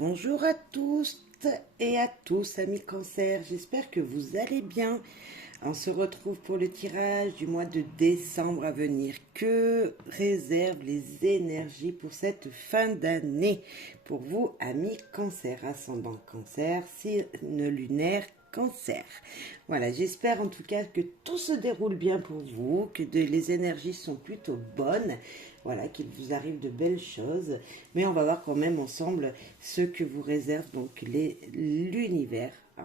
Bonjour à tous et à tous, amis Cancer. J'espère que vous allez bien. On se retrouve pour le tirage du mois de décembre à venir. Que réservent les énergies pour cette fin d'année? Pour vous, amis Cancer, ascendant Cancer, signe lunaire Cancer. Voilà, j'espère en tout cas que tout se déroule bien pour vous, que les énergies sont plutôt bonnes. Voilà, qu'il vous arrive de belles choses. Mais on va voir quand même ensemble ce que vous réserve donc l'univers, hein,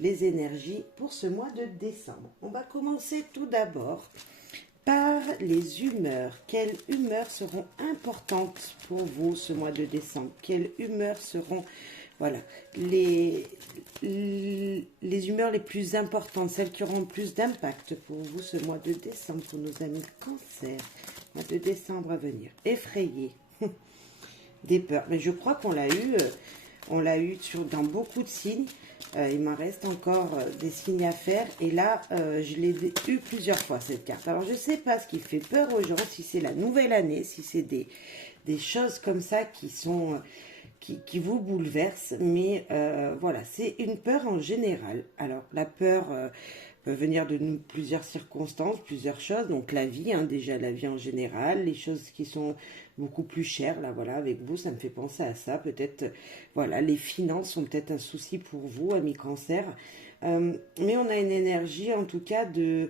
les énergies pour ce mois de décembre. On va commencer tout d'abord par les humeurs. Quelles humeurs seront importantes pour vous ce mois de décembre? Quelles humeurs seront, voilà, les humeurs les plus importantes, celles qui auront le plus d'impact pour vous ce mois de décembre, pour nos amis Cancer? Mois de décembre à venir. Effrayé. Des peurs. Mais je crois qu'on l'a eu, dans beaucoup de signes. Il m'en reste encore des signes à faire. Et là, je l'ai eu plusieurs fois, cette carte. Alors, je ne sais pas ce qui fait peur aux gens, si c'est la nouvelle année, si c'est des choses comme ça qui sont... qui vous bouleversent. Mais voilà, c'est une peur en général. Alors, la peur... peut venir de plusieurs circonstances, plusieurs choses. Donc la vie, hein, déjà la vie en général, les choses qui sont beaucoup plus chères, là voilà, avec vous, ça me fait penser à ça. Peut-être, voilà, les finances sont peut-être un souci pour vous, amis Cancer. Mais on a une énergie, en tout cas, de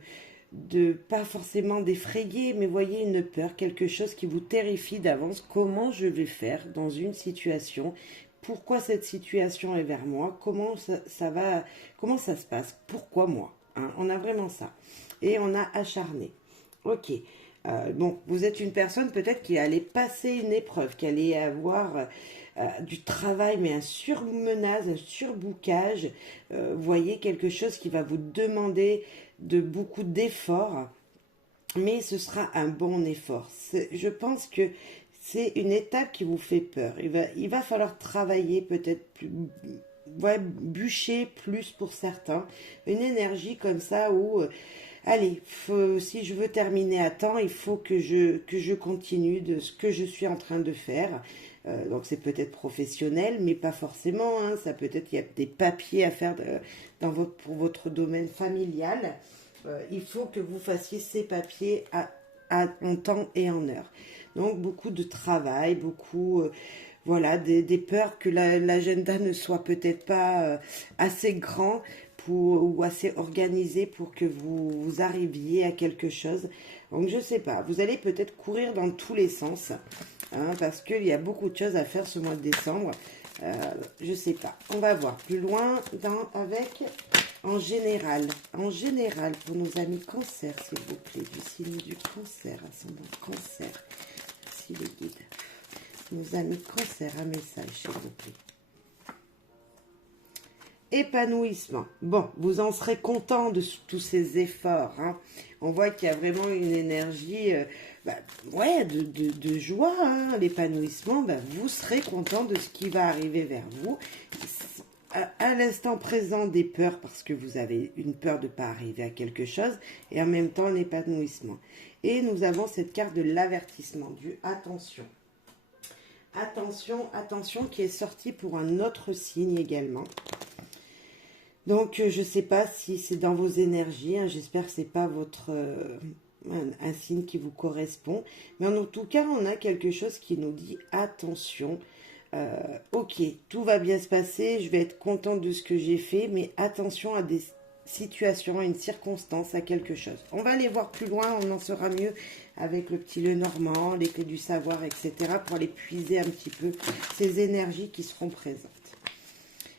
pas forcément d'effrayer, mais voyez une peur, quelque chose qui vous terrifie d'avance. Comment je vais faire dans une situation? Pourquoi cette situation est vers moi? Comment ça va? Comment ça se passe? Pourquoi moi? Hein, on a vraiment ça. Et on a acharné. Ok. Bon, vous êtes une personne peut-être qui allait passer une épreuve, qui allait avoir du travail, mais un surmenage, un surboucage. Vous voyez, quelque chose qui va vous demander de beaucoup d'efforts, mais ce sera un bon effort. Je pense que c'est une étape qui vous fait peur. Il va falloir travailler peut-être plus, ouais, bûcher plus pour certains. Une énergie comme ça où, allez, si je veux terminer à temps, il faut que je continue de ce que je suis en train de faire. Donc c'est peut-être professionnel, mais pas forcément. Hein. Ça peut-être, il y a des papiers à faire pour votre domaine familial. Il faut que vous fassiez ces papiers en temps et en heure. Donc beaucoup de travail, beaucoup... voilà, des peurs que l'agenda ne soit peut-être pas assez grand ou assez organisé pour que vous arriviez à quelque chose. Donc je sais pas, vous allez peut-être courir dans tous les sens, hein, parce qu'il y a beaucoup de choses à faire ce mois de décembre. Je sais pas, on va voir plus loin avec en général pour nos amis Cancer, s'il vous plaît, du signe du Cancer, ascendant Cancer, si les guides. Nos amis Cancer, un message, s'il vous plaît. Épanouissement. Bon, vous en serez content de tous ces efforts. Hein. On voit qu'il y a vraiment une énergie ouais, de joie. Hein. L'épanouissement, vous serez content de ce qui va arriver vers vous. À l'instant présent, des peurs parce que vous avez une peur de ne pas arriver à quelque chose. Et en même temps, l'épanouissement. Et nous avons cette carte de l'avertissement, du attention. Attention, attention, qui est sorti pour un autre signe également. Donc, je ne sais pas si c'est dans vos énergies. Hein, j'espère que ce n'est pas un signe qui vous correspond. Mais en tout cas, on a quelque chose qui nous dit attention. Ok, tout va bien se passer. Je vais être contente de ce que j'ai fait. Mais attention à des situation, à une circonstance, à quelque chose. On va aller voir plus loin, on en saura mieux avec le petit Lenormand, les clés du savoir, etc. pour aller puiser un petit peu ces énergies qui seront présentes.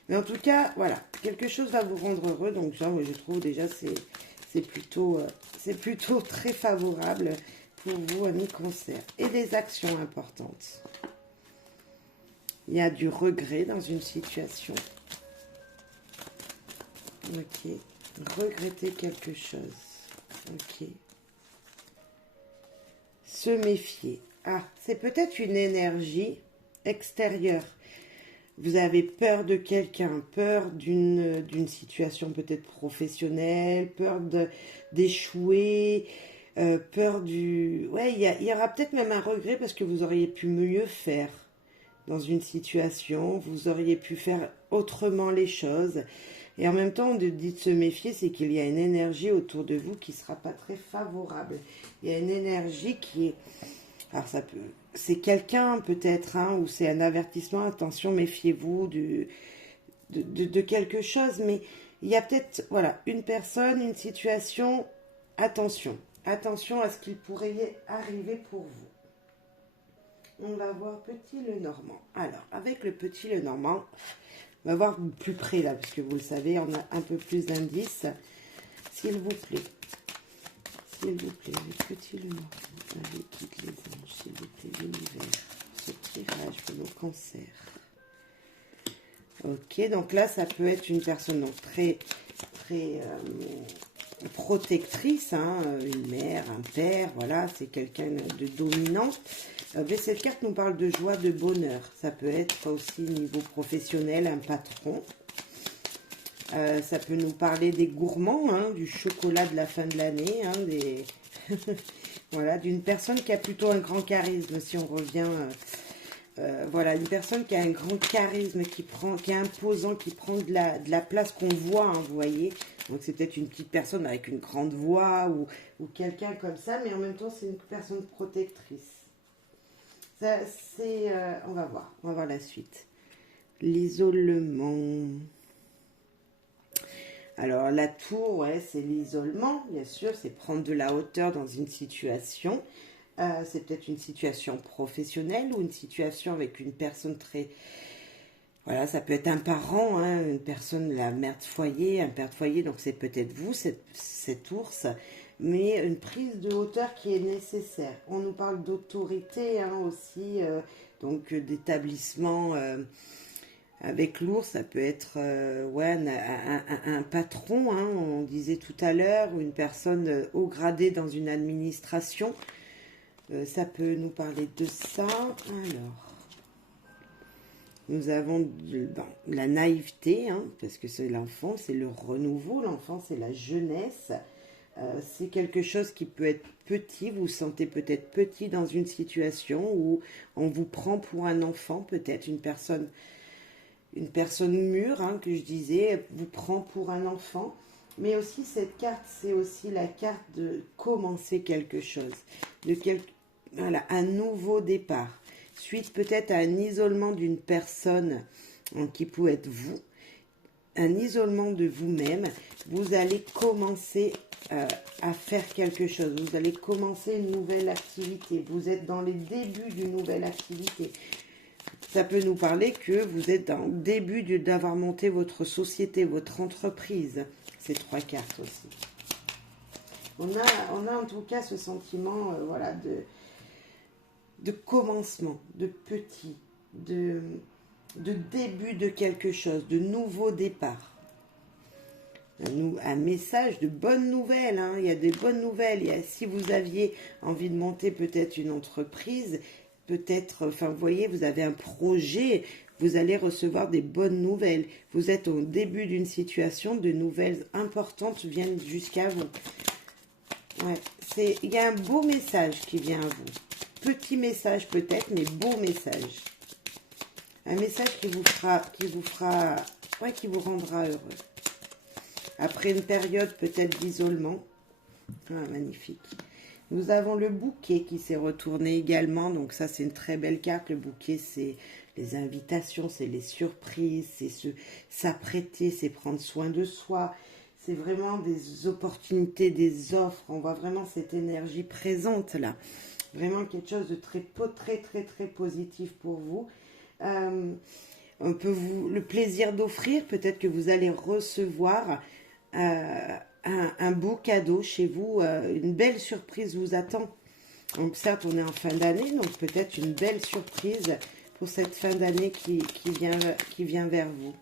Mais en tout cas, voilà, quelque chose va vous rendre heureux, donc ça, moi, je trouve déjà c'est plutôt très favorable pour vous, amis Cancer. Et des actions importantes. Il y a du regret dans une situation. Ok. Regretter quelque chose. Ok. Se méfier. Ah, c'est peut-être une énergie extérieure. Vous avez peur de quelqu'un, peur d'une situation peut-être professionnelle, peur d'échouer, peur du... Ouais, il y aura peut-être même un regret parce que vous auriez pu mieux faire. dans une situation, vous auriez pu faire autrement les choses. Et en même temps, on dit de se méfier, c'est qu'il y a une énergie autour de vous qui ne sera pas très favorable. Il y a une énergie qui est... Alors ça peut... C'est quelqu'un peut-être, hein, ou c'est un avertissement, attention, méfiez-vous de quelque chose, mais il y a peut-être, voilà, une personne, une situation, attention. Attention à ce qu'il pourrait arriver pour vous. On va voir Petit Lenormand. Alors, avec le Petit Lenormand, on va voir plus près là, parce que vous le savez, on a un peu plus d'indices. S'il vous plaît, le Petit Lenormand, avec toutes les anges, s'il vous plaît, l'univers, ce tirage pour nos cancers. Ok, donc là, ça peut être une personne donc très protectrice, hein, une mère, un père, voilà, c'est quelqu'un de dominant. Mais cette carte nous parle de joie, de bonheur. Ça peut être aussi niveau professionnel, un patron. Ça peut nous parler des gourmands, hein, du chocolat de la fin de l'année, hein, des... voilà, d'une personne qui a plutôt un grand charisme, si on revient... voilà, une personne qui a un grand charisme, qui est imposant, qui prend de la place qu'on voit, hein, vous voyez. Donc c'est peut-être une petite personne avec une grande voix ou quelqu'un comme ça, mais en même temps c'est une personne protectrice. Ça, c'est, on va voir la suite. L'isolement. Alors la tour, ouais, c'est l'isolement, bien sûr, c'est prendre de la hauteur dans une situation. C'est peut-être une situation professionnelle ou une situation avec une personne très... Voilà, ça peut être un parent, hein, une personne, la mère de foyer, un père de foyer, donc c'est peut-être vous, cet ours, mais une prise de hauteur qui est nécessaire. On nous parle d'autorité, hein, aussi, donc d'établissement avec l'ours, ça peut être ouais, un patron, hein, on disait tout à l'heure, ou une personne haut gradée dans une administration. Ça peut nous parler de ça. Alors, nous avons la naïveté, hein, parce que c'est l'enfant, c'est le renouveau. L'enfant, c'est la jeunesse. C'est quelque chose qui peut être petit. Vous vous sentez peut-être petit dans une situation où on vous prend pour un enfant, peut-être une personne mûre, hein, que je disais, vous prend pour un enfant. Mais aussi, cette carte, c'est aussi la carte de commencer quelque chose, voilà, un nouveau départ, suite peut-être à un isolement d'une personne qui peut être vous, un isolement de vous-même. Vous allez commencer à faire quelque chose, vous allez commencer une nouvelle activité, vous êtes dans les débuts d'une nouvelle activité. Ça peut nous parler que vous êtes dans le début d'avoir monté votre société, votre entreprise. Ces trois cartes aussi. On a en tout cas ce sentiment, voilà, de commencement, de petit, de début de quelque chose, de nouveau départ. Un message de bonnes nouvelles, hein. Il y a des bonnes nouvelles. Si vous aviez envie de monter peut-être une entreprise, peut-être, enfin vous voyez, vous avez un projet, vous allez recevoir des bonnes nouvelles. Vous êtes au début d'une situation, de nouvelles importantes viennent jusqu'à vous. Ouais, il y a un beau message qui vient à vous. Petit message peut-être, mais beau message. Un message qui vous rendra heureux. Après une période peut-être d'isolement. Ah, magnifique. Nous avons le bouquet qui s'est retourné également. Donc ça, c'est une très belle carte. Le bouquet, c'est les invitations, c'est les surprises, c'est s'apprêter, c'est prendre soin de soi. C'est vraiment des opportunités, des offres. On voit vraiment cette énergie présente là. Vraiment quelque chose de très positif pour vous. On peut le plaisir d'offrir. Peut-être que vous allez recevoir un beau cadeau chez vous. Une belle surprise vous attend. Donc certes, on est en fin d'année, donc peut-être une belle surprise pour cette fin d'année qui vient vers vous.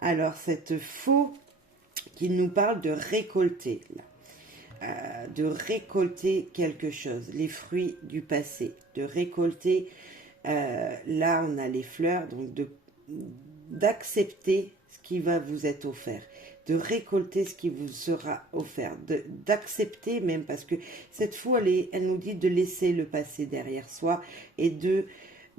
Alors, cette faux qui nous parle de récolter, là. De récolter quelque chose, les fruits du passé, de récolter, là on a les fleurs, donc d'accepter ce qui va vous être offert, de récolter ce qui vous sera offert, d'accepter même, parce que cette fois elle nous dit de laisser le passé derrière soi et de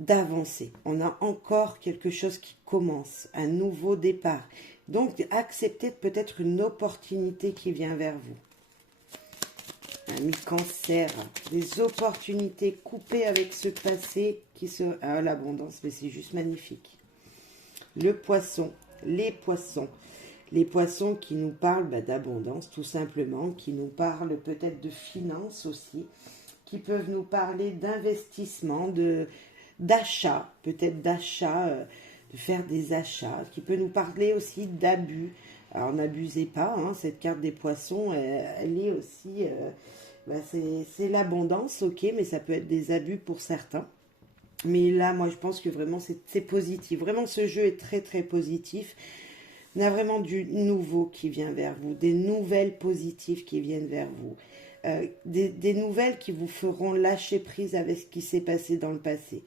d'avancer. On a encore quelque chose qui commence, un nouveau départ. Donc, acceptez peut-être une opportunité qui vient vers vous. Ami Cancer, des opportunités coupées avec ce passé qui se... Ah, l'abondance, mais c'est juste magnifique. Le poisson, les poissons. Les poissons qui nous parlent d'abondance, tout simplement, qui nous parlent peut-être de finances aussi, qui peuvent nous parler d'investissement, d'achat, peut-être d'achat, de faire des achats, qui peut nous parler aussi d'abus. Alors n'abusez pas, hein, cette carte des poissons, elle est aussi, c'est l'abondance, ok, mais ça peut être des abus pour certains. Mais là, moi, je pense que vraiment, c'est positif. Vraiment, ce jeu est très, très positif. On a vraiment du nouveau qui vient vers vous, des nouvelles positives qui viennent vers vous. Des nouvelles qui vous feront lâcher prise avec ce qui s'est passé dans le passé.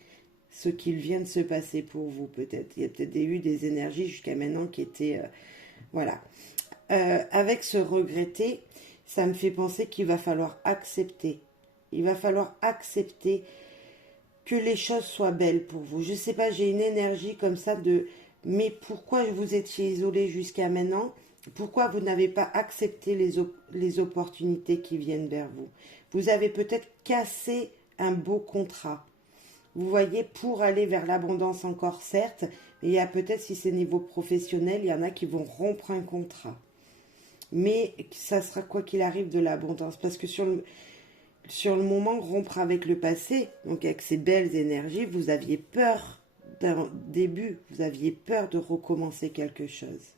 Ce qu'il vient de se passer pour vous, peut-être. Il y a peut-être eu des énergies jusqu'à maintenant qui étaient... voilà. Avec ce regretter, ça me fait penser qu'il va falloir accepter. Il va falloir accepter que les choses soient belles pour vous. Je ne sais pas, j'ai une énergie comme ça de... Mais pourquoi vous étiez isolé jusqu'à maintenant? Pourquoi vous n'avez pas accepté les opportunités qui viennent vers vous? Vous avez peut-être cassé un beau contrat. Vous voyez, pour aller vers l'abondance encore, certes, mais il y a peut-être, si c'est niveau professionnel, il y en a qui vont rompre un contrat. Mais ça sera quoi qu'il arrive de l'abondance. Parce que sur le moment, rompre avec le passé, donc avec ces belles énergies, vous aviez peur d'un début, vous aviez peur de recommencer quelque chose.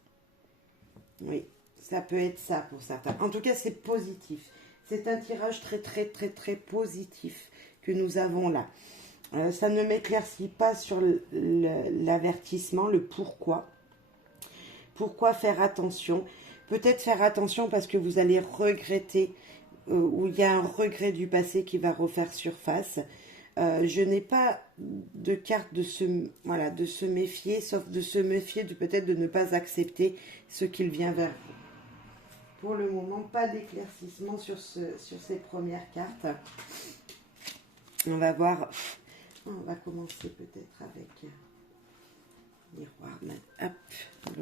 Oui, ça peut être ça pour certains. En tout cas, c'est positif. C'est un tirage très, très, très, très positif que nous avons là. Ça ne m'éclaircit pas sur l'avertissement, le pourquoi. Pourquoi faire attention? Peut-être faire attention parce que vous allez regretter, ou il y a un regret du passé qui va refaire surface. Je n'ai pas de carte de se méfier, sauf de se méfier peut-être de ne pas accepter ce qu'il vient vers vous. Pour le moment, pas d'éclaircissement sur ces premières cartes. On va voir, on va commencer peut-être avec miroir. Hop,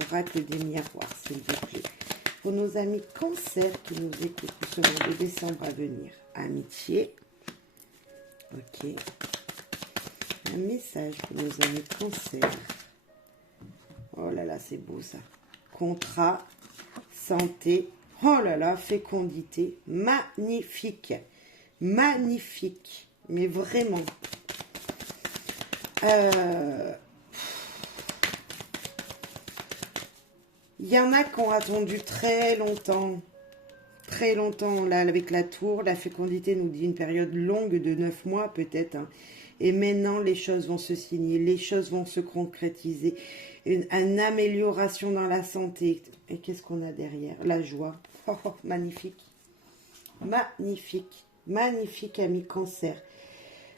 l'oracle des miroirs, s'il vous plaît. Pour nos amis Cancer qui nous écoutent pour ce mois de décembre à venir. Amitié. Ok. Un message pour nos amis Cancer. Oh là là, c'est beau ça. Contrat, santé. Oh là là, fécondité. Magnifique. Magnifique. Mais vraiment. Il y en a qui ont attendu très longtemps. Très longtemps, là, avec la tour. La fécondité nous dit une période longue de 9 mois peut-être. Hein. Et maintenant, les choses vont se signer, les choses vont se concrétiser. Une amélioration dans la santé. Et qu'est-ce qu'on a derrière? La joie. Oh, oh, magnifique. Magnifique. Magnifique, ami Cancer.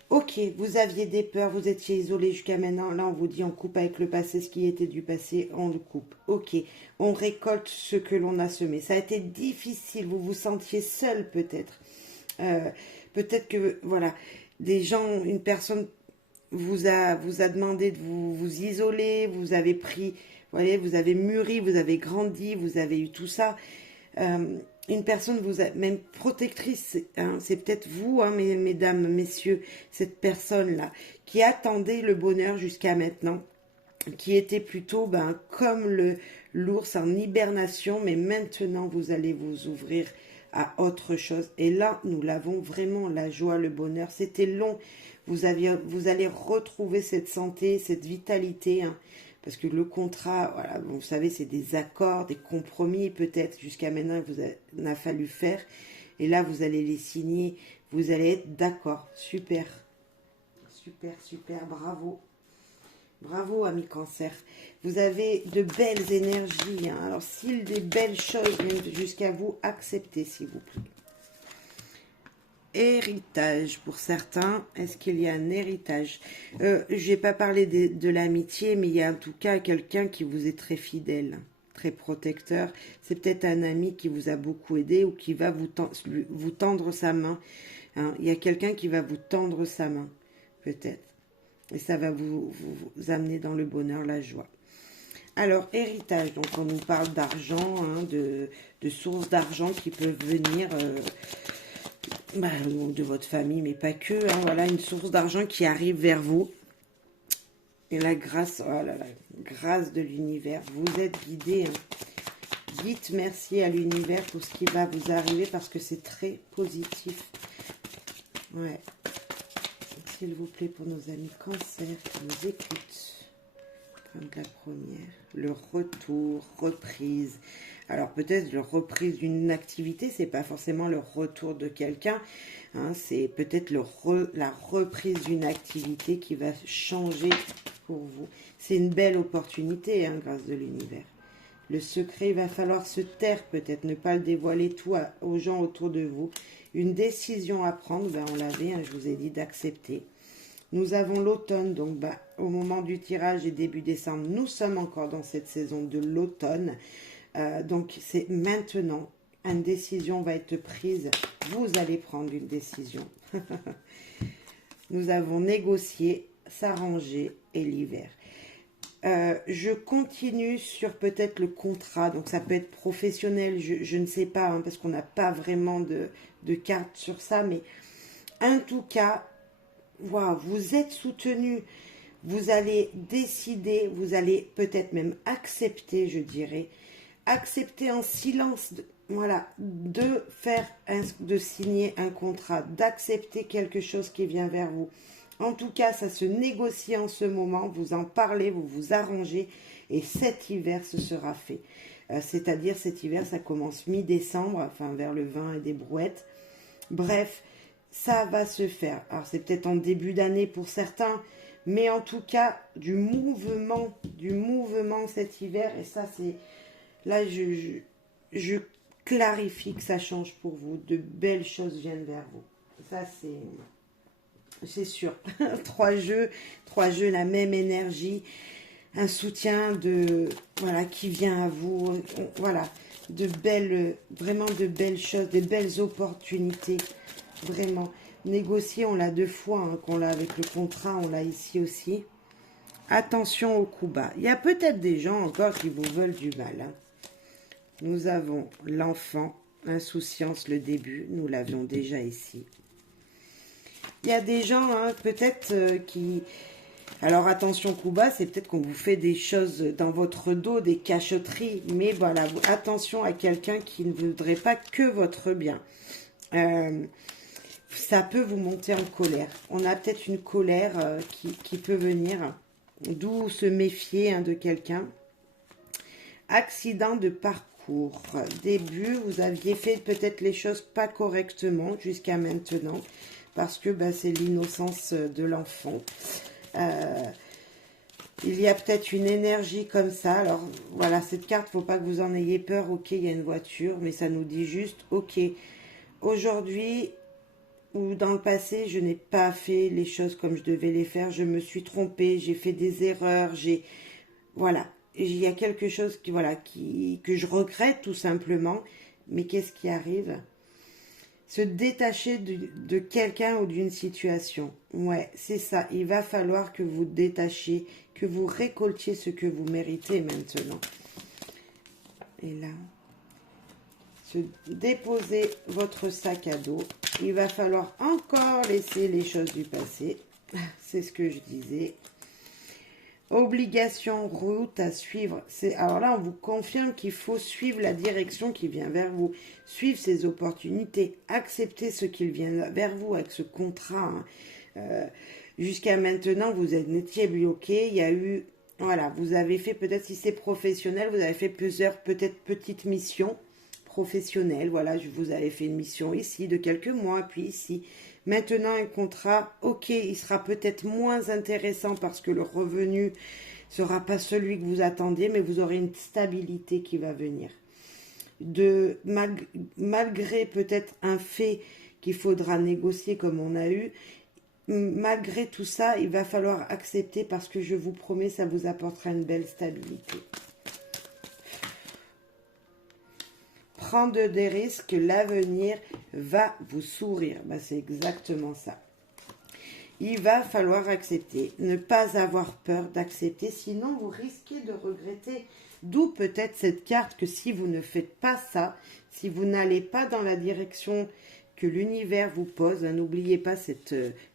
Ok, vous aviez des peurs, vous étiez isolé jusqu'à maintenant. Là, on vous dit, on coupe avec le passé, ce qui était du passé, on le coupe. Ok, on récolte ce que l'on a semé. Ça a été difficile, vous vous sentiez seul peut-être. Peut-être que, voilà, des gens, une personne vous a demandé de vous isoler, vous avez pris, voyez, vous avez mûri, vous avez grandi, vous avez eu tout ça. Une personne vous a même protectrice, hein, c'est peut-être vous, hein, mesdames, messieurs, cette personne-là, qui attendait le bonheur jusqu'à maintenant, qui était plutôt comme l'ours en hibernation, mais maintenant vous allez vous ouvrir à autre chose. Et là, nous l'avons vraiment, la joie, le bonheur. C'était long, vous allez retrouver cette santé, cette vitalité, hein. Parce que le contrat, voilà, vous savez, c'est des accords, des compromis peut-être jusqu'à maintenant vous en a fallu faire. Et là, vous allez les signer, vous allez être d'accord. Super, super, super, bravo. Bravo, ami Cancer. Vous avez de belles énergies. Hein. Alors, si des belles choses viennent jusqu'à vous, acceptez, s'il vous plaît. Héritage pour certains. Est-ce qu'il y a un héritage? Je n'ai pas parlé de l'amitié, mais il y a en tout cas quelqu'un qui vous est très fidèle, très protecteur. C'est peut-être un ami qui vous a beaucoup aidé ou qui va vous tendre sa main. Hein, il y a quelqu'un qui va vous tendre sa main, peut-être. Et ça va vous amener dans le bonheur, la joie. Alors, héritage, donc on nous parle d'argent, hein, de sources d'argent qui peuvent venir de votre famille, mais pas que. Hein, voilà, une source d'argent qui arrive vers vous. Et la grâce, oh là là, grâce de l'univers, vous êtes guidé. Hein. Dites merci à l'univers pour ce qui va vous arriver parce que c'est très positif. Ouais. S'il vous plaît, pour nos amis cancer qui nous écoutent. Prendre la première. Le retour, reprise. Alors peut-être le reprise d'une activité, c'est pas forcément le retour de quelqu'un. Hein, c'est peut-être la reprise d'une activité qui va changer pour vous. C'est une belle opportunité, hein, grâce de l'univers. Le secret, il va falloir se taire peut-être, ne pas le dévoiler tout aux gens autour de vous. Une décision à prendre, ben, on l'avait, hein, je vous ai dit d'accepter. Nous avons l'automne, donc ben, au moment du tirage et début décembre, nous sommes encore dans cette saison de l'automne. Donc c'est maintenant, une décision va être prise, vous allez prendre une décision. Nous avons négocié, s'arranger et l'hiver. Je continue sur peut-être le contrat, donc ça peut être professionnel, je ne sais pas, hein, parce qu'on n'a pas vraiment de carte sur ça, mais en tout cas, wow, vous êtes soutenu, vous allez décider, vous allez peut-être même accepter, je dirais, accepter en silence, voilà, de signer un contrat, d'accepter quelque chose qui vient vers vous. En tout cas, ça se négocie en ce moment, vous en parlez, vous vous arrangez, et cet hiver, ce sera fait. C'est-à-dire, cet hiver, ça commence mi-décembre, enfin vers le 20 et des brouettes. Bref, ça va se faire. Alors, c'est peut-être en début d'année pour certains, mais en tout cas, du mouvement cet hiver, et ça, c'est... Là, je clarifie que ça change pour vous. De belles choses viennent vers vous. Ça, c'est sûr. Trois jeux, la même énergie. Un soutien qui vient à vous. Voilà, vraiment de belles choses, des belles opportunités. Vraiment. Négocier, on l'a 2 fois, hein, qu'on l'a avec le contrat, on l'a ici aussi. Attention au coup bas. Il y a peut-être des gens encore qui vous veulent du mal, hein. Nous avons l'enfant, l'insouciance, le début. Nous l'avions déjà ici. Il y a des gens, hein, peut-être qui... Alors attention coup bas, c'est peut-être qu'on vous fait des choses dans votre dos, des cachotteries. Mais voilà, attention à quelqu'un qui ne voudrait pas que votre bien. Ça peut vous monter en colère. On a peut-être une colère qui peut venir. D'où se méfier, hein, de quelqu'un. Accident de parcours. Début, vous aviez fait peut-être les choses pas correctement jusqu'à maintenant, parce que c'est l'innocence de l'enfant. Il y a peut-être une énergie comme ça. Alors voilà, cette carte, faut pas que vous en ayez peur. Ok, il y a une voiture, mais ça nous dit juste, ok, aujourd'hui ou dans le passé, je n'ai pas fait les choses comme je devais les faire. Je me suis trompée, j'ai fait des erreurs, voilà. Il y a quelque chose que je regrette tout simplement. Mais qu'est-ce qui arrive? Se détacher de quelqu'un ou d'une situation. Ouais, c'est ça. Il va falloir que vous détachiez, que vous récoltiez ce que vous méritez maintenant. Et là, déposer votre sac à dos. Il va falloir encore laisser les choses du passé. C'est ce que je disais. Obligation, route à suivre. Alors là, on vous confirme qu'il faut suivre la direction qui vient vers vous. Suivre ces opportunités. Accepter ce qui vient vers vous avec ce contrat. Hein. Jusqu'à maintenant, vous étiez bloqué. Il y a eu... Voilà, vous avez fait, peut-être si c'est professionnel, vous avez fait plusieurs, peut-être petites missions professionnelles. Voilà, vous avez fait une mission ici de quelques mois, puis ici... Maintenant, un contrat, ok, il sera peut-être moins intéressant parce que le revenu ne sera pas celui que vous attendiez, mais vous aurez une stabilité qui va venir. Malgré peut-être un fait qu'il faudra négocier comme on a eu, malgré tout ça, il va falloir accepter parce que je vous promets, ça vous apportera une belle stabilité. Prendre des risques, l'avenir va vous sourire. C'est exactement ça. Il va falloir accepter, ne pas avoir peur d'accepter, sinon vous risquez de regretter. D'où peut-être cette carte que si vous ne faites pas ça, si vous n'allez pas dans la direction que l'univers vous pose, n'oubliez pas cette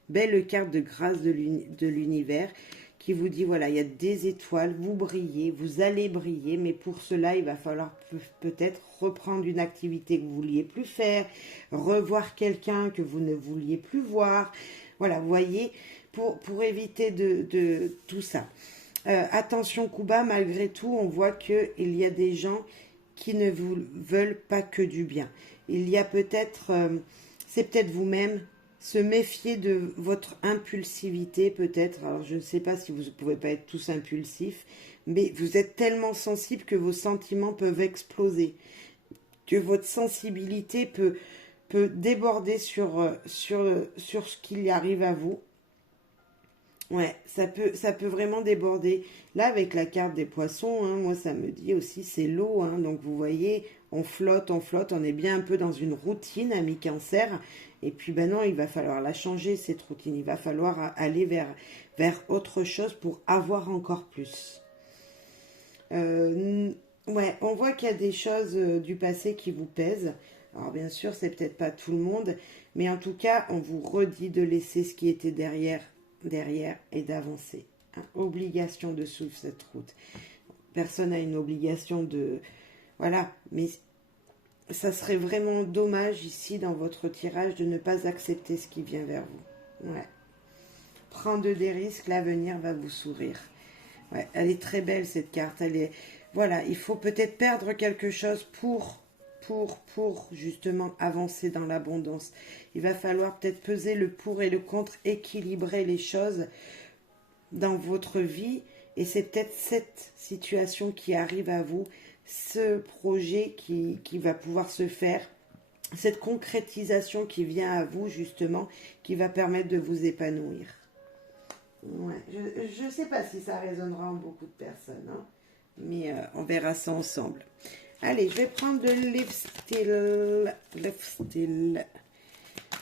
belle carte de grâce de l'univers qui vous dit, voilà, il y a des étoiles, vous brillez, vous allez briller, mais pour cela, il va falloir peut-être reprendre une activité que vous ne vouliez plus faire, revoir quelqu'un que vous ne vouliez plus voir. Voilà, vous voyez, pour éviter de tout ça. Attention Kuba, malgré tout, on voit qu'il y a des gens qui ne vous veulent pas que du bien. Il y a peut-être, c'est peut-être vous-même, se méfier de votre impulsivité peut-être. Alors je ne sais pas si vous ne pouvez pas être tous impulsifs, mais vous êtes tellement sensible que vos sentiments peuvent exploser, que votre sensibilité peut déborder sur ce qui arrive à vous. Ouais, ça peut vraiment déborder. Là, avec la carte des poissons, hein, moi, ça me dit aussi, c'est l'eau. Hein, donc, vous voyez, on flotte, on est bien un peu dans une routine, ami Cancer. Et puis, ben non, il va falloir la changer, cette routine. Il va falloir aller vers autre chose pour avoir encore plus. Ouais, on voit qu'il y a des choses du passé qui vous pèsent. Alors, bien sûr, c'est peut-être pas tout le monde, mais en tout cas, on vous redit de laisser ce qui était derrière et d'avancer. Hein. Obligation de suivre cette route. Personne n'a une obligation de... Voilà, mais ça serait vraiment dommage ici dans votre tirage de ne pas accepter ce qui vient vers vous. Ouais. Prendre des risques, l'avenir va vous sourire. Ouais, elle est très belle cette carte. Elle est... Voilà, il faut peut-être perdre quelque chose pour justement avancer dans l'abondance. Il va falloir peut-être peser le pour et le contre, équilibrer les choses dans votre vie. Et c'est peut-être cette situation qui arrive à vous, ce projet qui va pouvoir se faire, cette concrétisation qui vient à vous justement, qui va permettre de vous épanouir. Ouais, je ne sais pas si ça résonnera en beaucoup de personnes, hein, mais on verra ça ensemble. Allez, je vais prendre de Lifestyle.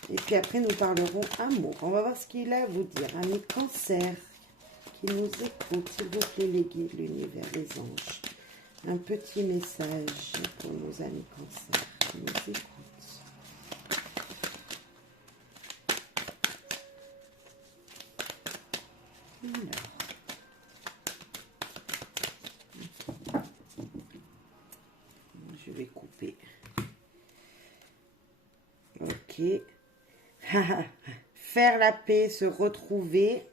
Et puis après, nous parlerons amour. On va voir ce qu'il a à vous dire. Amis Cancer qui nous écoute, s'il vous plaît, les guides, l'univers, les anges. Un petit message pour nos amis Cancer qui nous écoutent. Je vais couper. Ok. Faire la paix, se retrouver.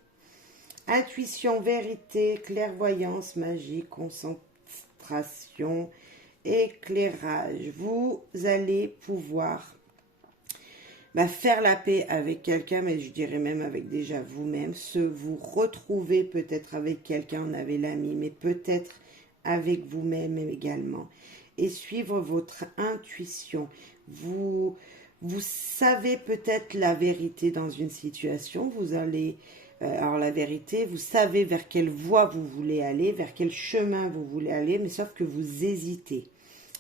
Intuition, vérité, clairvoyance, magie, concentration, éclairage. Vous allez pouvoir faire la paix avec quelqu'un, mais je dirais même avec déjà vous-même. Vous retrouver peut-être avec quelqu'un, on avait l'ami, mais peut-être avec vous-même également. Et suivre votre intuition. Vous savez peut-être la vérité dans une situation. Vous allez... alors la vérité, vous savez vers quelle voie vous voulez aller, vers quel chemin vous voulez aller, mais sauf que vous hésitez.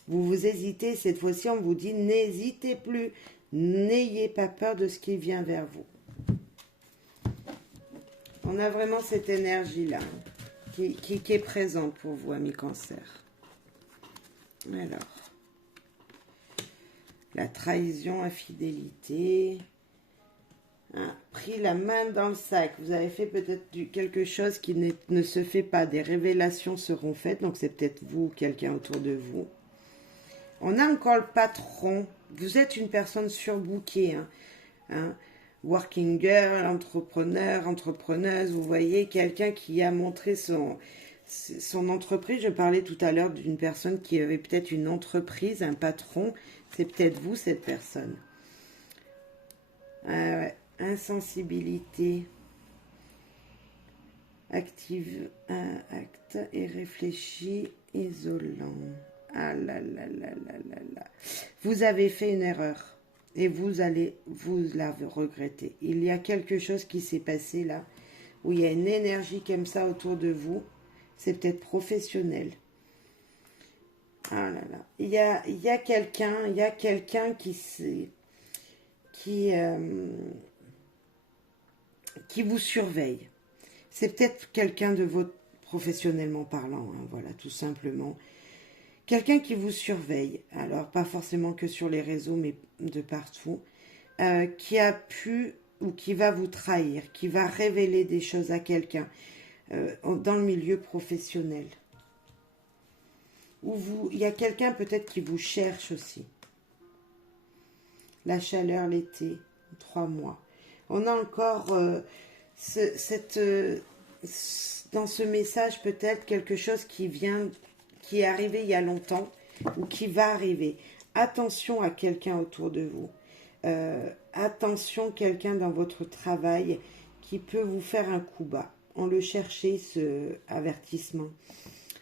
Vous hésitez, cette fois-ci on vous dit n'hésitez plus, n'ayez pas peur de ce qui vient vers vous. On a vraiment cette énergie-là qui est présente pour vous, amis Cancer. Alors, la trahison, infidélité... pris la main dans le sac. Vous avez fait peut-être quelque chose qui ne se fait pas. Des révélations seront faites. Donc c'est peut-être vous ou quelqu'un autour de vous. On a encore le patron. Vous êtes une personne surbookée. Working girl, entrepreneur, entrepreneuse. Vous voyez quelqu'un qui a montré son entreprise. Je parlais tout à l'heure d'une personne qui avait peut-être une entreprise, un patron. C'est peut-être vous cette personne. Ouais. Insensibilité, active, acte et réfléchi, isolant. Ah là là là là là là. Vous avez fait une erreur et vous allez vous la regretter. Il y a quelque chose qui s'est passé là, où il y a une énergie comme ça autour de vous. C'est peut-être professionnel. Ah là là. Il y a quelqu'un qui vous surveille. C'est peut-être quelqu'un de votre professionnellement parlant, hein, voilà, tout simplement. Quelqu'un qui vous surveille, alors pas forcément que sur les réseaux, mais de partout, qui a pu ou qui va vous trahir, qui va révéler des choses à quelqu'un dans le milieu professionnel. Ou il y a quelqu'un peut-être qui vous cherche aussi. La chaleur, l'été, 3 mois. On a encore dans ce message peut-être quelque chose qui est arrivé il y a longtemps ou qui va arriver. Attention à quelqu'un autour de vous. Attention, quelqu'un dans votre travail qui peut vous faire un coup bas. On le cherchait, ce avertissement.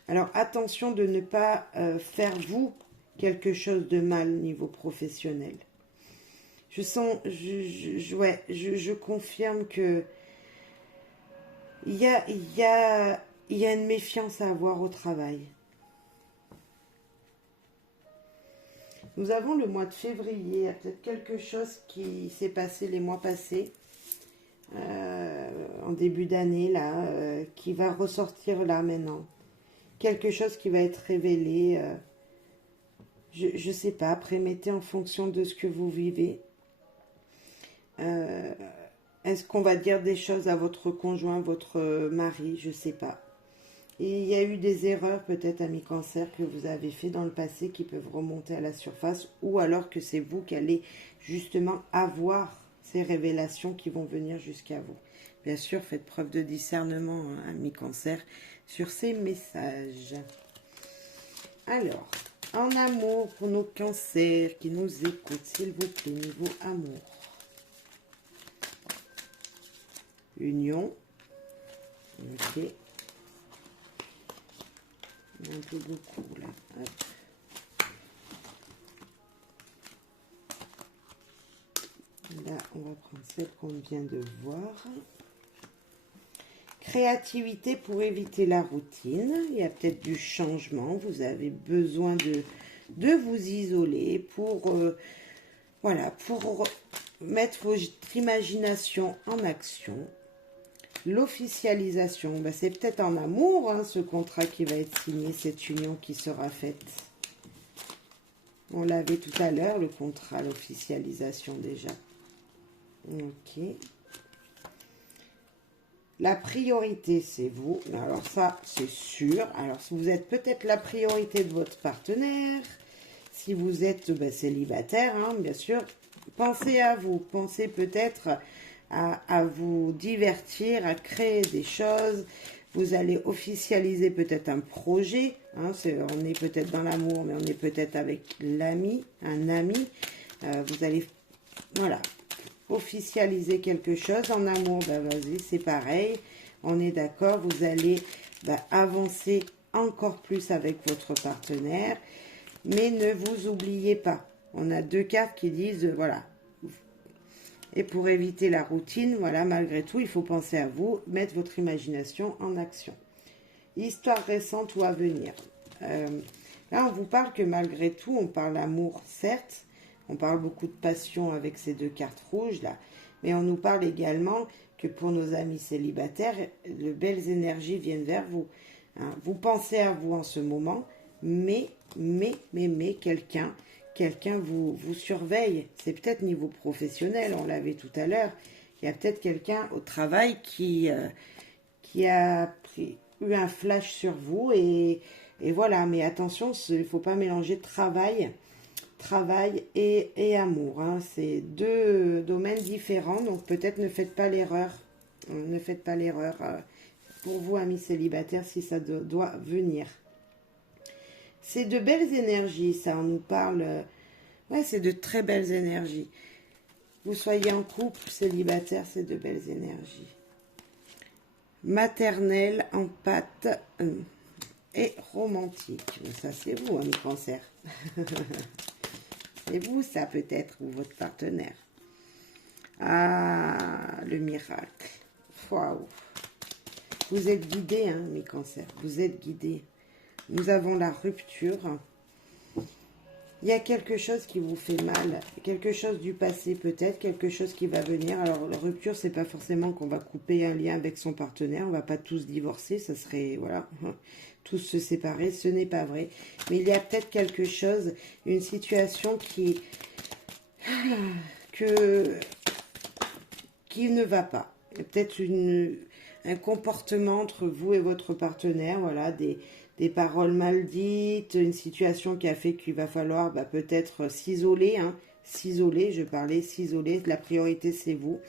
Alors attention de ne pas faire vous quelque chose de mal au niveau professionnel. Je confirme que il y a une méfiance à avoir au travail. Nous avons le mois de février, il y a peut-être quelque chose qui s'est passé les mois passés, en début d'année, là, qui va ressortir là maintenant. Quelque chose qui va être révélé, je ne sais pas, après mettez en fonction de ce que vous vivez. Est-ce qu'on va dire des choses à votre conjoint, votre mari? Je ne sais pas. Et il y a eu des erreurs peut-être, amis cancer, que vous avez fait dans le passé qui peuvent remonter à la surface, ou alors que c'est vous qui allez justement avoir ces révélations qui vont venir jusqu'à vous. Bien sûr, faites preuve de discernement, hein, amis cancer, sur ces messages. Alors, en amour pour nos cancers qui nous écoutent, s'il vous plaît, niveau amour. Union. Ok. Il y a un peu beaucoup là. Hop. Là, on va prendre celle qu'on vient de voir. Créativité pour éviter la routine. Il y a peut-être du changement. Vous avez besoin de vous isoler pour, voilà, pour mettre votre imagination en action. L'officialisation, ben c'est peut-être en amour, hein, ce contrat qui va être signé, cette union qui sera faite. On l'avait tout à l'heure, le contrat, l'officialisation déjà. Ok. La priorité, c'est vous. Alors ça, c'est sûr. Alors, si vous êtes peut-être la priorité de votre partenaire, si vous êtes célibataire, hein, bien sûr, pensez à vous. Pensez peut-être à vous divertir, à créer des choses. Vous allez officialiser peut-être un projet. Hein, on est peut-être dans l'amour, mais on est peut-être avec l'ami, un ami. Vous allez, voilà, officialiser quelque chose. En amour, vas-y, c'est pareil. On est d'accord, vous allez avancer encore plus avec votre partenaire. Mais ne vous oubliez pas. On a 2 cartes qui disent, voilà. Et pour éviter la routine, voilà, malgré tout, il faut penser à vous, mettre votre imagination en action. Histoire récente ou à venir. Là, on vous parle que malgré tout, on parle d'amour, certes. On parle beaucoup de passion avec ces 2 cartes rouges, là. Mais on nous parle également que pour nos amis célibataires, de belles énergies viennent vers vous. Hein. Vous pensez à vous en ce moment, mais quelqu'un vous surveille. C'est peut-être niveau professionnel, on l'avait tout à l'heure. Il y a peut-être quelqu'un au travail qui a eu un flash sur vous. Et voilà, mais attention, il ne faut pas mélanger travail et amour. Hein. C'est 2 domaines différents, donc peut-être ne faites pas l'erreur. Ne faites pas l'erreur pour vous, amis célibataires, si ça doit venir. C'est de belles énergies, ça, on nous parle... ouais, c'est de très belles énergies. Vous soyez en couple, célibataire, c'est de belles énergies. Maternelle, en pâte et romantique. Ça, c'est vous, amis cancer. C'est vous, ça, peut-être, ou votre partenaire. Ah, le miracle. Waouh. Vous êtes guidés, hein, mes cancers. Vous êtes guidés. Nous avons la rupture. Il y a quelque chose qui vous fait mal, quelque chose du passé peut-être, quelque chose qui va venir. Alors la rupture, c'est pas forcément qu'on va couper un lien avec son partenaire, on va pas tous divorcer, ça serait, voilà, tous se séparer, ce n'est pas vrai. Mais il y a peut-être quelque chose, une situation qui ne va pas. Il y a peut-être un comportement entre vous et votre partenaire, voilà, des paroles mal dites, une situation qui a fait qu'il va falloir peut-être s'isoler, hein, s'isoler, je parlais s'isoler, la priorité c'est vous,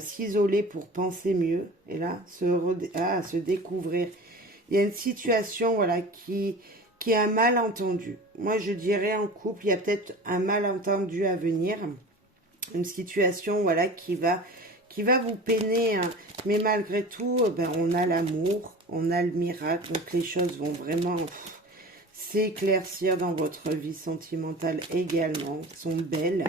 s'isoler pour penser mieux, et là, se découvrir. Il y a une situation, voilà, qui est un malentendu. Moi, je dirais en couple, il y a peut-être un malentendu à venir, une situation, voilà, qui va vous peiner, hein. Mais malgré tout, on a l'amour, on a le miracle, donc les choses vont vraiment s'éclaircir dans votre vie sentimentale également, sont belles.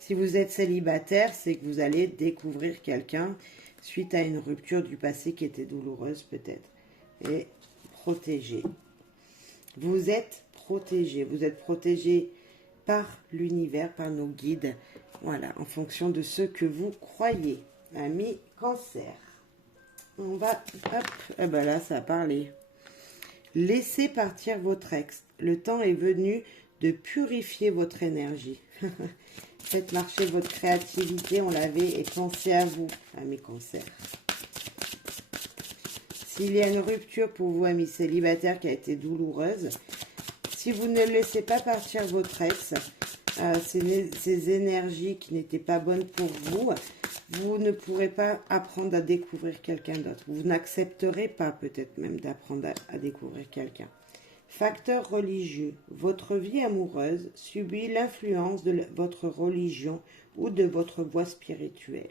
Si vous êtes célibataire, c'est que vous allez découvrir quelqu'un suite à une rupture du passé qui était douloureuse peut-être. Et protégé. Vous êtes protégé par l'univers, par nos guides. Voilà, en fonction de ce que vous croyez. Ami Cancer. On va, hop, eh ben là, ça a parlé. Laissez partir votre ex. Le temps est venu de purifier votre énergie. Faites marcher votre créativité, on l'avait, et pensez à vous, ami Cancer. S'il y a une rupture pour vous, amis célibataires, qui a été douloureuse, si vous ne laissez pas partir votre ex, ces énergies qui n'étaient pas bonnes pour vous, vous ne pourrez pas apprendre à découvrir quelqu'un d'autre. Vous n'accepterez pas peut-être même d'apprendre à découvrir quelqu'un. Facteur religieux. Votre vie amoureuse subit l'influence de votre religion ou de votre voie spirituelle.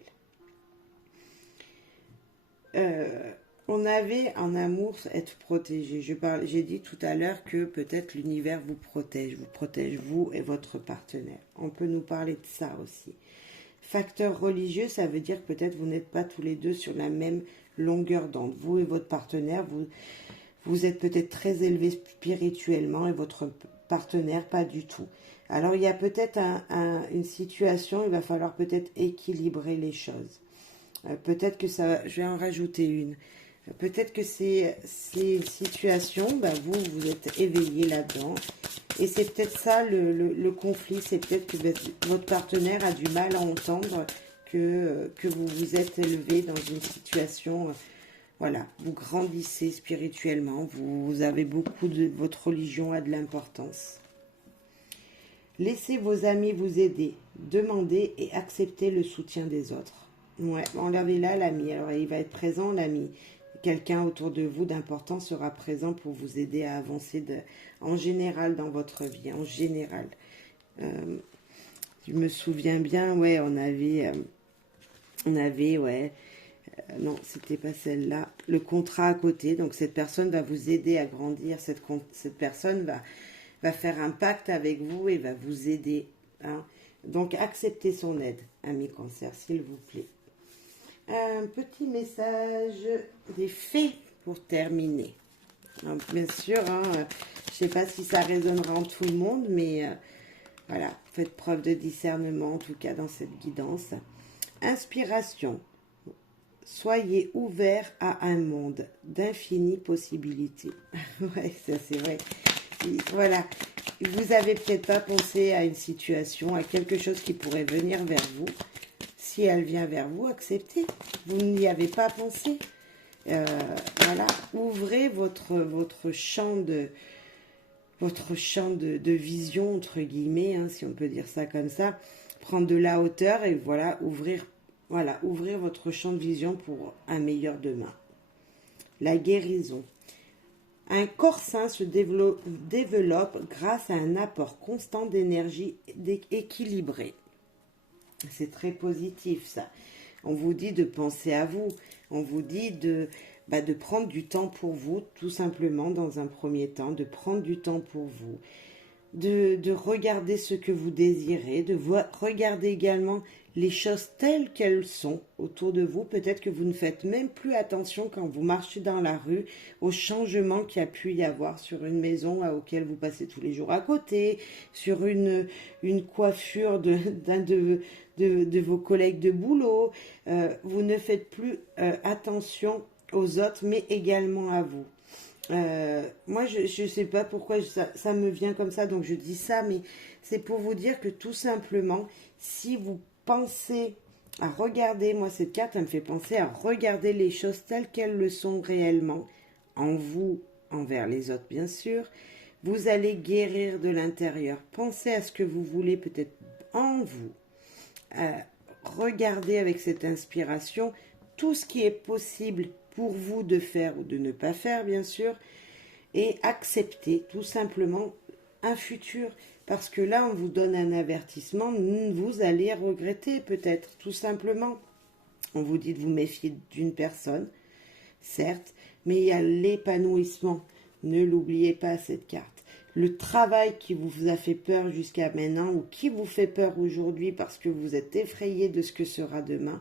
On avait en amour être protégé. J'ai dit tout à l'heure que peut-être l'univers vous protège vous et votre partenaire. On peut nous parler de ça aussi. Facteur religieux, ça veut dire que peut-être vous n'êtes pas tous les deux sur la même longueur d'onde. Vous et votre partenaire, vous êtes peut-être très élevés spirituellement et votre partenaire pas du tout. Alors il y a peut-être une situation, il va falloir peut-être équilibrer les choses. Peut-être que ça, je vais en rajouter une. Peut-être que c'est une situation, vous êtes éveillé là-dedans. Et c'est peut-être ça le conflit, c'est peut-être que votre partenaire a du mal à entendre que vous vous êtes élevé dans une situation, voilà, vous grandissez spirituellement, vous avez beaucoup votre religion a de l'importance. Laissez vos amis vous aider, demandez et acceptez le soutien des autres. Ouais, enlevez là l'ami, alors il va être présent l'ami. Quelqu'un autour de vous d'important sera présent pour vous aider à avancer en général dans votre vie, en général. Je me souviens bien, ouais, on avait, ouais, non, c'était pas celle-là, le contrat à côté. Donc cette personne va vous aider à grandir, cette personne va faire un pacte avec vous et va vous aider. Hein. Donc acceptez son aide, ami Cancer, s'il vous plaît. Un petit message des fées pour terminer. Alors, bien sûr, hein, je ne sais pas si ça résonnera en tout le monde, mais voilà, faites preuve de discernement en tout cas dans cette guidance. Inspiration. Soyez ouvert à un monde d'infinies possibilités. Ouais, ça c'est vrai. Et voilà, vous n'avez peut-être pas pensé à une situation, à quelque chose qui pourrait venir vers vous. Si elle vient vers vous, acceptez. Vous n'y avez pas pensé. Voilà, ouvrez votre champ de vision, entre guillemets, hein, si on peut dire ça comme ça. Prendre de la hauteur et voilà, ouvrir votre champ de vision pour un meilleur demain. La guérison. Un corps sain se développe grâce à un apport constant d'énergie équilibrée. C'est très positif ça. On vous dit de penser à vous. On vous dit de prendre du temps pour vous, tout simplement dans un premier temps, de prendre du temps pour vous. de regarder ce que vous désirez, de regarder également les choses telles qu'elles sont autour de vous. Peut-être que vous ne faites même plus attention quand vous marchez dans la rue aux changements qu'il y a pu y avoir sur une maison auquel vous passez tous les jours à côté, sur une coiffure d'un de vos collègues de boulot. Vous ne faites plus attention aux autres, mais également à vous. Moi, je sais pas pourquoi ça me vient comme ça, donc je dis ça, mais c'est pour vous dire que tout simplement, si vous pensez à regarder, moi cette carte, elle me fait penser à regarder les choses telles qu'elles le sont réellement, en vous, envers les autres bien sûr, vous allez guérir de l'intérieur. Pensez à ce que vous voulez peut-être en vous. Regardez avec cette inspiration tout ce qui est possible pour vous de faire ou de ne pas faire, bien sûr, et accepter tout simplement un futur. Parce que là, on vous donne un avertissement, vous allez regretter peut-être, tout simplement. On vous dit de vous méfier d'une personne, certes, mais il y a l'épanouissement. Ne l'oubliez pas, cette carte. Le travail qui vous a fait peur jusqu'à maintenant ou qui vous fait peur aujourd'hui parce que vous êtes effrayé de ce que sera demain,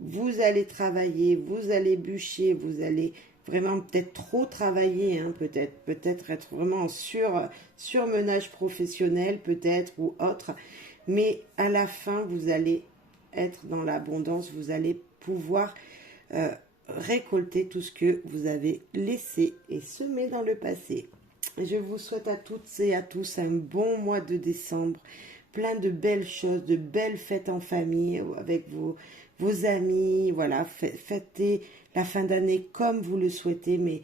vous allez travailler, vous allez bûcher, vous allez vraiment peut-être trop travailler, hein, peut-être être vraiment en surmenage professionnel peut-être ou autre, mais à la fin vous allez être dans l'abondance, vous allez pouvoir récolter tout ce que vous avez laissé et semé dans le passé. Je vous souhaite à toutes et à tous un bon mois de décembre, plein de belles choses, de belles fêtes en famille, avec vos amis, voilà, fêtez la fin d'année comme vous le souhaitez, mais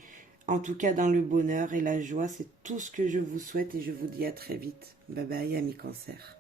en tout cas dans le bonheur et la joie, c'est tout ce que je vous souhaite et je vous dis à très vite. Bye bye, amis Cancer.